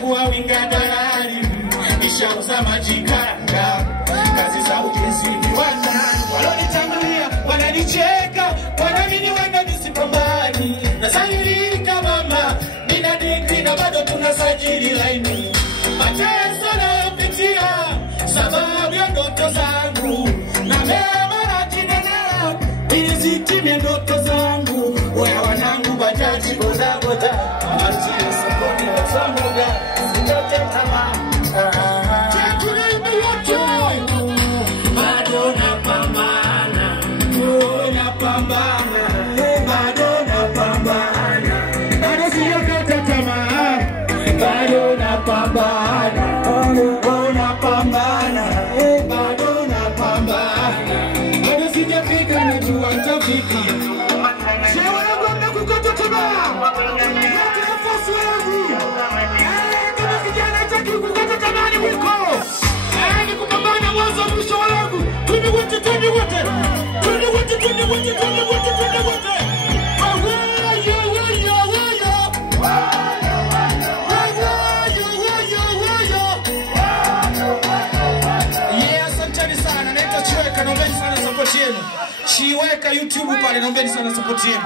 Kuwa winga dalali, nishauza majikaranga, kazi za ujenzi viwandani. Walonitangulia wananicheka, wanamini wenda nisipambani. Nasajilika mama, nina degree na bado tunasajili laini. Mateso nayopitia sababu ya ndoto zangu, na mema na jinenea nizitimie ndoto zangu. Waya wanangu bajaji boda boda, amazile sokoni wa zamuga. Chiweka YouTube pale, naombeni sana support yenu.